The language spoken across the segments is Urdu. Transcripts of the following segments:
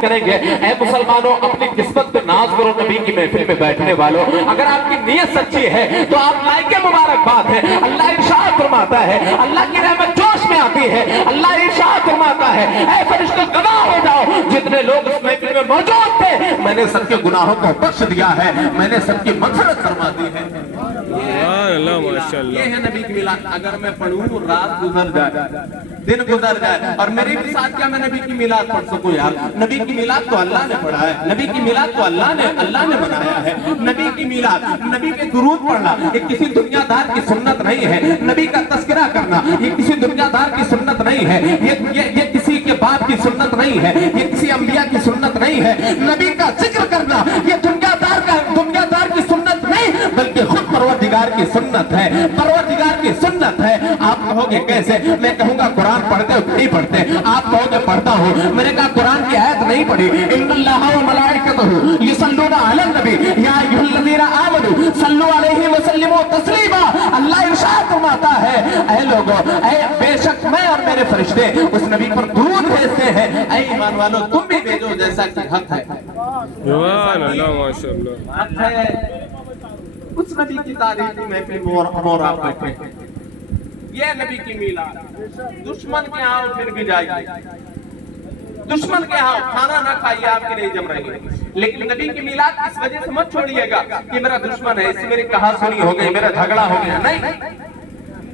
کریں گے. اے مسلمانوں اپنی قسمت پہ ناز کرو نبی کی محفل میں بیٹھنے والوں. اگر آپ کی نیت سچی ہے تو آپ لائق مبارکباد ہے. اللہ ارشاد فرماتا ہے, اللہ کی رحمت جوش میں آتی ہے. اللہ ارشاد فرماتا ہے اے فرشتوں گواہ ہو جاؤ جتنے لوگ اس محفل میں موجود تھے, میں نے سب کے گناہوں کو بخش دیا ہے, میں نے سب کی مغفرت فرما دی ہے. یہ ہے نبی کی میلاد. اگر میں پڑھوں رات گزر جائے دن گزر جائے اور میرے بھی ساتھ کیا میں نبی کی میلاد پڑھ سکوں یار. نبی کی میلاد تو اللہ نے پڑھا ہے, نبی کی میلاد تو اللہ نے بنایا ہے. نبی کی میلاد, نبی کے درود پڑھنا یہ کسی دنیا دار کی سنت نہیں ہے. نبی کا تذکرہ کرنا یہ کسی دنیا دار کی سنت نہیں ہے. یہ کسی کے باپ کی سنت نہیں ہے, یہ کسی انبیاء کی سنت نہیں ہے. نبی کا ذکر کرنا یہ دنیا دار کی سنت نہیں بلکہ خود پروردگار کی سنت ہے. پروردگار کی سنت ہے. آپ کہو گے کیسے؟ میں کہوں گا قرآن پڑھتے ہو نہیں پڑھتے؟ آپ کہو گے پڑھتا ہوں. میں نے کہا قرآن کی آیت نہیں پڑھی, ان اللہ و ملائکتہ یصلون علی النبی یا ایھا الذین آمنوا صلوا علیہ وسلموا تسلیما. اللہ ارشاد فرماتا ہے اے لوگوں, اے بے شک میں اور میرے فرشتے اس نبی پر درود بھیجتے ہیں. اے ایمان والو تم بھی بھیجو جیسا کہ حق ہے. سبحان اللہ ماشاءاللہ. حق ہے اس نبی کی تعریف میں پھر اور آپ بیٹھے ہیں. یہ نبی کی میلاد. دشمن کے ہاں پھر بھی جائیے, دشمن کے ہاں کھانا نہ کھائیے, آپ کے لیے جم رہے ہیں. لیکن نبی کی میلاد اس وجہ سے مت چھوڑیے گا کہ میرا دشمن ہے اس سے میری کہا سنی ہو گئی, میرا جھگڑا ہو گیا. نہیں,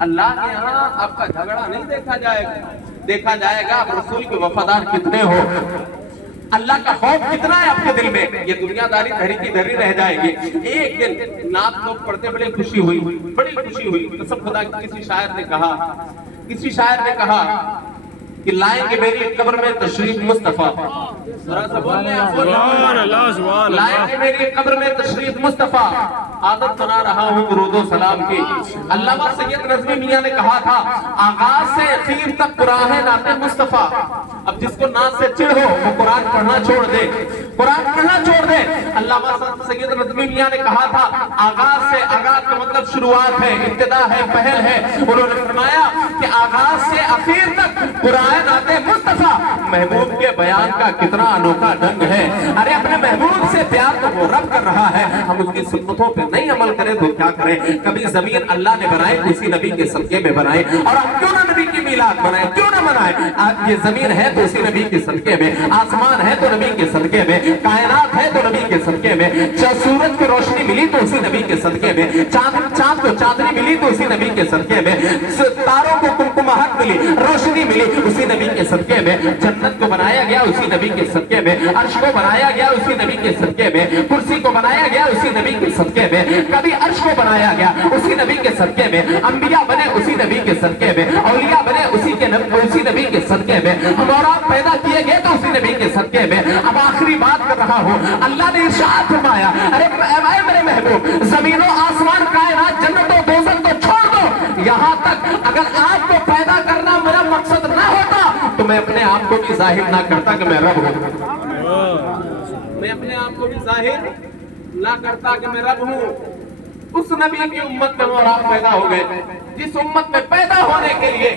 اللہ کے ہاں آپ کا جھگڑا نہیں دیکھا جائے گا. دیکھا جائے گا آپ رسول کے وفادار کتنے ہو, اللہ کا خوف کتنا ہے آپ کے دل میں. یہ دنیا داری دھری کی دھری رہ جائے گی. ایک دن نعت لوگ پڑھتے بڑی خوشی ہوئی. قسم خدا کی کسی شاعر نے کہا کہ لائیں گے میری قبر میں تشریف مصطفیٰ. لائیں گے میری قبر میں تشریف مصطفیٰ, عادت بنا رہا ہوں درود و سلام کی. علامہ سید نظمی میاں نے کہا تھا آغاز سے اخیر تک قرآن ہے نعت مصطفیٰ. اب جس کو نعت سے چڑ ہو وہ قرآن پڑھنا چھوڑ دے, قرآن پڑھنا چھوڑ دے. علامہ سید نظمی میاں نے کہا تھا آغاز سے, آغاز کا مطلب شروعات ہے, ابتدا ہے, پہل ہے. انہوں نے فرمایا کہ آغاز سے اخیر تک قرآن نعت مصطفیٰ. محبوب کے بیان کا کتنا انوکھا ڈھنگ ہے. ارے اپنے محبوب سے پیار تو وہ رب کر رہا ہے, ہم اس کی سنتوں پہ نہیں عمل کریں تو کیا کریں. کبھی زمین اللہ نے بنائے اسی نبی کے صدقے میں بنائے, اور ہم کیوں نہ نبی کی میلاد بنائیں, کیوں نہ منائیں. یہ زمین ہے تو اسی نبی کے صدقے میں, آسمان ہے تو نبی کے صدقے میں, کائنات ہے تو نبی کے صدقے میں, سورج کو روشنی ملی تو اسی نبی کے صدقے میں, چاند کو چاندنی ملی تو اسی نبی کے صدقے میں, تاروں کو کمکمہٹ ملی, روشنی ملی اسی نبی کے صدقے میں, جنت کو بنایا گیا اسی نبی کے صدقے میں, عرش کو بنایا گیا اسی نبی کے صدقے میں, کرسی کو بنایا گیا اسی نبی کے صدقے میں, کبھی عرش کو بنایا گیا اسی نبی کے صدقے میں, انبیاء بنے اسی نبی کے صدقے میں, اولیاء بنے اسی نبی کے صدقے میں, ہم اور آپ پیدا کیے گئے تو اسی نبی کے صدقے میں. اب آخری بات کر رہا ہوں, اللہ نے ارشاد فرمایا ارے اے میرے محبوب زمین و آسمان کائنات جنت و دوزخ کو چھوڑ دو, یہاں تک اگر آپ کو پیدا کرنا میرا مقصد نہ ہوتا تو میں اپنے آپ کو بھی ظاہر نہ کرتا کہ میں رب ہوں. میں اپنے آپ کو بھی ظاہر نہ کرتا کہ میں رب ہوں. اس نبی کی امت میں اور آپ پیدا ہو گئے, جس امت میں پیدا ہونے کے لیے